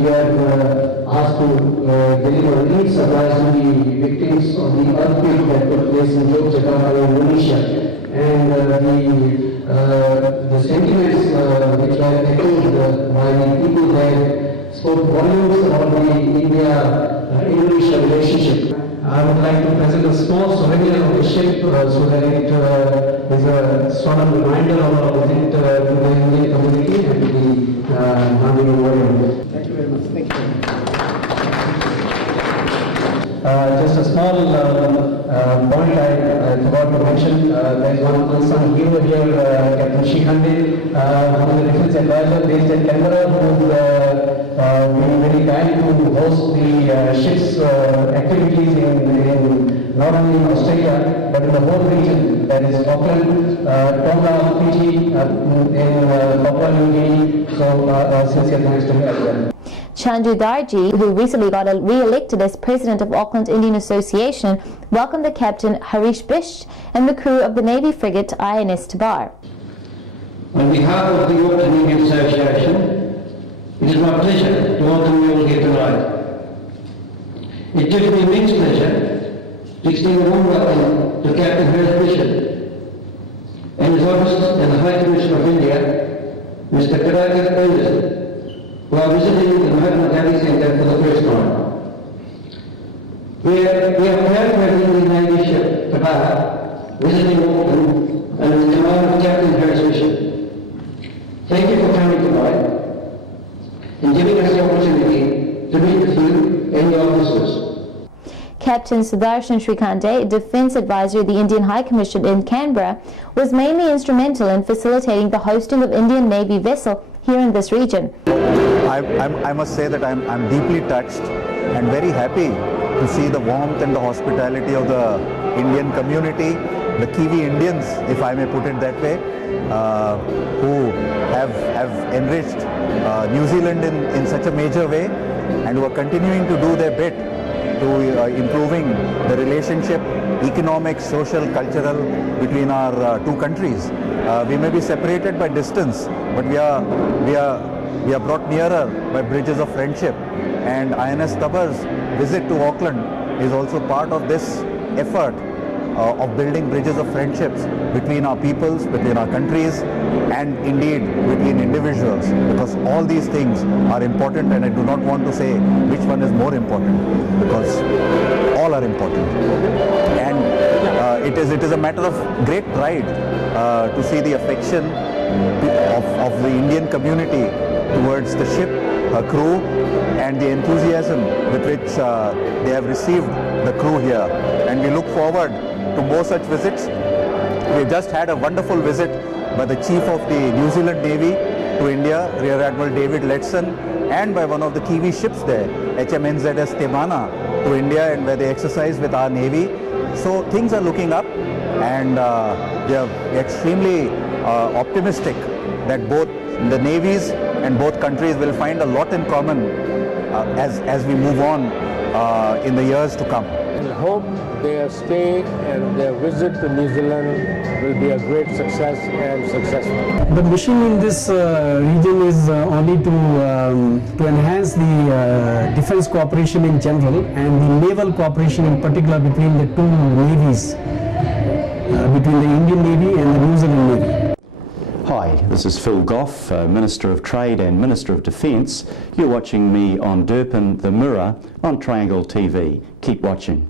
we were asked to deliver relief supplies to the victims of the earthquake that took place in Yogyakarta, Indonesia. And the sentiments which were echoed by the people there spoke volumes about the India-Indonesia relationship. I would like to present a small souvenir of the ship so that it is a sort of reminder of our visit to the Indian community and the Navy world. Thank you very much. Thank you. Just a small point I forgot to mention. There is one unsung hero here, Captain Shikhande, one of the defense advisor based at Canberra, who been very kind to host the ship's activities in not only in Australia but in the whole region, that is Auckland, Tonga, Fiji, in Papua New Guinea. So sincere thanks to him as well. Chandu Darji, who recently got re-elected as president of Auckland Indian Association, welcomed the captain Harish Bish and the crew of the Navy frigate INS Tabar. On behalf of the Auckland Indian Association, it is my pleasure to welcome you all here tonight. It gives me immense pleasure to extend a warm welcome to Captain Harish Bishop and His Office and the High Commissioner of India, Mr. Karaka Ernest, who are visiting the Mahatma Gandhi Centre for the first time. We are proud to have the Indian Navy ship Tabar visiting Auckland under the command of Captain Harish Bishop. Thank you for coming tonight and giving us the opportunity to meet with you and your officers. Captain Sudarshan Shrikande, Defence Advisor of the Indian High Commission in Canberra, was mainly instrumental in facilitating the hosting of Indian Navy vessel here in this region. I must say that I'm deeply touched and very happy to see the warmth and the hospitality of the Indian community, the Kiwi Indians, if I may put it that way, who have enriched New Zealand in such a major way and who are continuing to do their bit to improving the relationship, economic, social, cultural between our two countries. We may be separated by distance, but we are brought nearer by bridges of friendship. And INS Tabar's visit to Auckland is also part of this effort of building bridges of friendships between our peoples, between our countries, and indeed between individuals, because all these things are important, and I do not want to say which one is more important, because all are important. And it is a matter of great pride to see the affection of the Indian community towards the ship, her crew, and the enthusiasm with which they have received the crew here. And we look forward to more such visits. We just had a wonderful visit by the Chief of the New Zealand Navy to India, Rear Admiral David Letson, and by one of the Kiwi ships there, HMNZS Temana, to India, and where they exercise with our Navy. So things are looking up, and we are extremely optimistic that both the navies and both countries will find a lot in common as we move on in the years to come. I hope their stay and their visit to New Zealand will be a great success and successful. The mission in this region is only to enhance the defense cooperation in general and the naval cooperation in particular between the two navies, between the Indian Navy and the New Zealand Navy. Hi, this is Phil Goff, Minister of Trade and Minister of Defence. You're watching me on Durpin The Mirror on Triangle TV. Keep watching.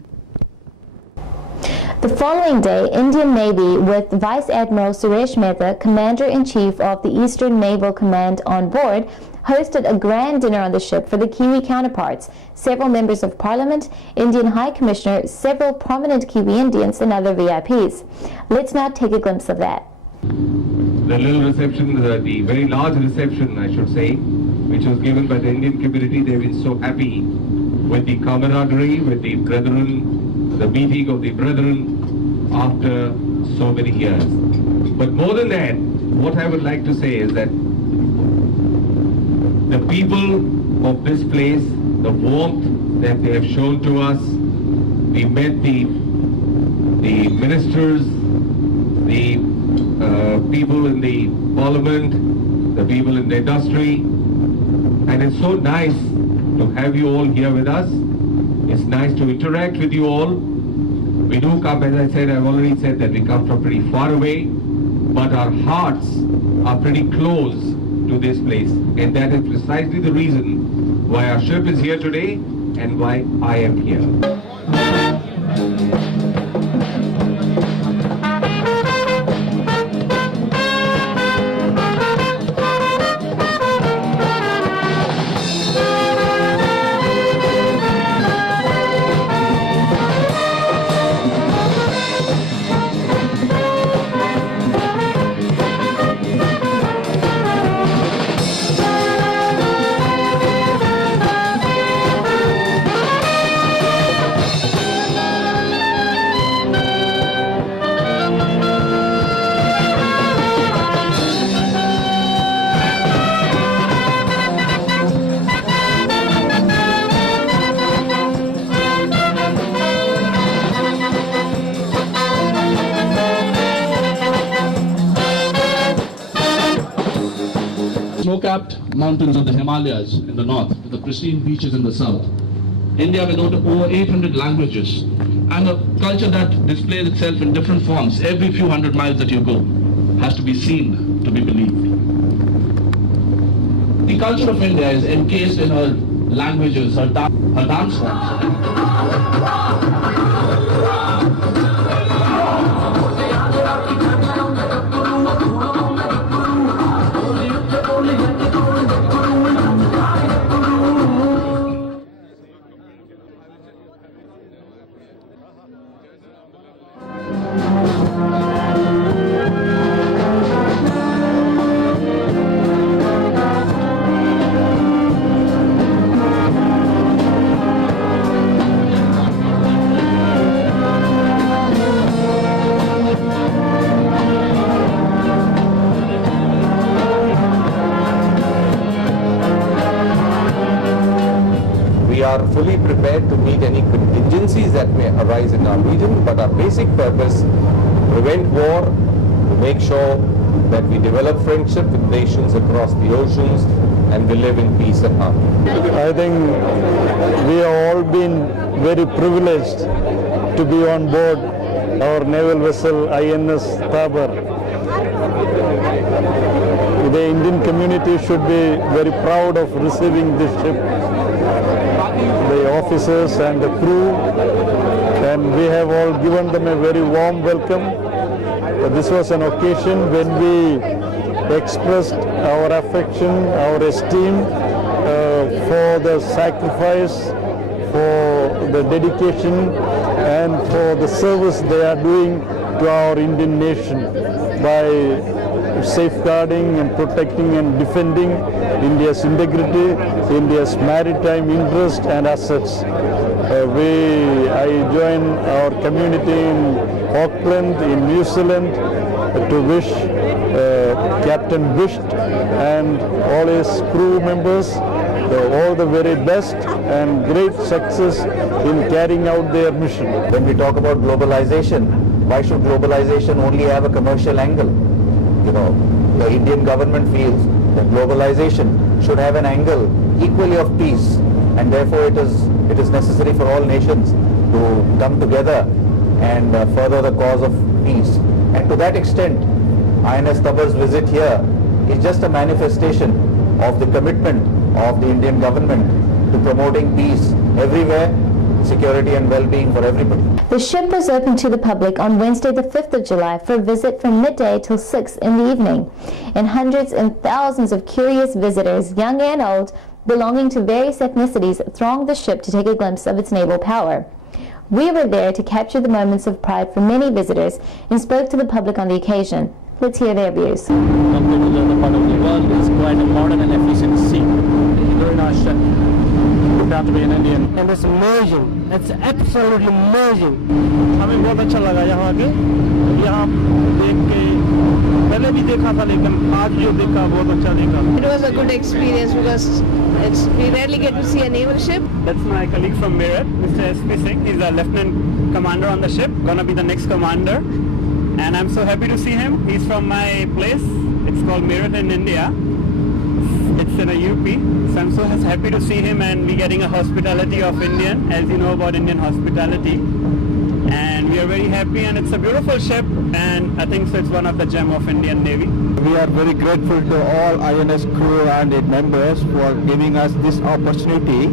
The following day, Indian Navy with Vice Admiral Suresh Mehta, Commander-in-Chief of the Eastern Naval Command on board, hosted a grand dinner on the ship for the Kiwi counterparts, several members of Parliament, Indian High Commissioner, several prominent Kiwi Indians and other VIPs. Let's now take a glimpse of that. The little reception, the very large reception, I should say, which was given by the Indian community. They've been so happy with the camaraderie, with the brethren, the meeting of the brethren after so many years. But more than that, what I would like to say is that the people of this place, the warmth that they have shown to us, we met the ministers, the people in the parliament, the people in the industry, And it's so nice to have you all here with us. It's nice to interact with you all. We do come, as I said, I've already said that we come from pretty far away, but our hearts are pretty close to this place. And that is precisely the reason why our ship is here today and why I am here. Snow-capped mountains of the Himalayas in the north, with the pristine beaches in the south. India with over 800 languages, and a culture that displays itself in different forms every few hundred miles that you go, has to be seen to be believed. The culture of India is encased in her languages, her dance forms. We are fully prepared to meet any contingencies that may arise in our region, but our basic purpose, prevent war, to make sure that we develop friendship with nations across the oceans, and we live in peace and harmony. I think we have all been very privileged to be on board our naval vessel INS Tabar. The Indian community should be very proud of receiving this ship, the officers and the crew, and we have all given them a very warm welcome. This was an occasion when we expressed our affection, our esteem for the sacrifice, for the dedication and for the service they are doing to our Indian nation by safeguarding and protecting and defending India's integrity, India's maritime interest and assets. I join our community in Auckland, in New Zealand, to wish Captain Wisht and all his crew members all the very best and great success in carrying out their mission. When we talk about globalization, why should globalization only have a commercial angle? You know, the Indian government feels that globalization should have an angle equally of peace, and therefore it is necessary for all nations to come together and further the cause of peace. And to that extent, INS Tabar's visit here is just a manifestation of the commitment of the Indian government to promoting peace everywhere, security and well-being for everybody. The ship was open to the public on Wednesday the 5th of July for a visit from midday till 6 in the evening. And hundreds and thousands of curious visitors, young and old, belonging to various ethnicities, thronged the ship to take a glimpse of its naval power. We were there to capture the moments of pride for many visitors and spoke to the public on the occasion. Let's hear their views. Compared to the other part of the world, it's quite a modern and efficient sea. Very nice ship. Proud to be an Indian. And it's merging. It's absolutely merging. हमें बहुत अच्छा लगा यहाँ के यहाँ देख के पहले भी देखा था लेकिन आज जो देखा बहुत अच्छा देखा. It was a good experience because we rarely get to see a naval ship. That's my colleague from Meerut, Mr. S.P. Singh. He's the lieutenant commander on the ship, gonna be the next commander. And I'm so happy to see him. He's from my place. It's called Meerut in India. It's in a UP. So I'm so happy to see him and be getting a hospitality of Indian, as you know about Indian hospitality. And we are very happy, and it's a beautiful ship, and I think so it's one of the gem of Indian Navy. We are very grateful to all INS crew and its members for giving us this opportunity.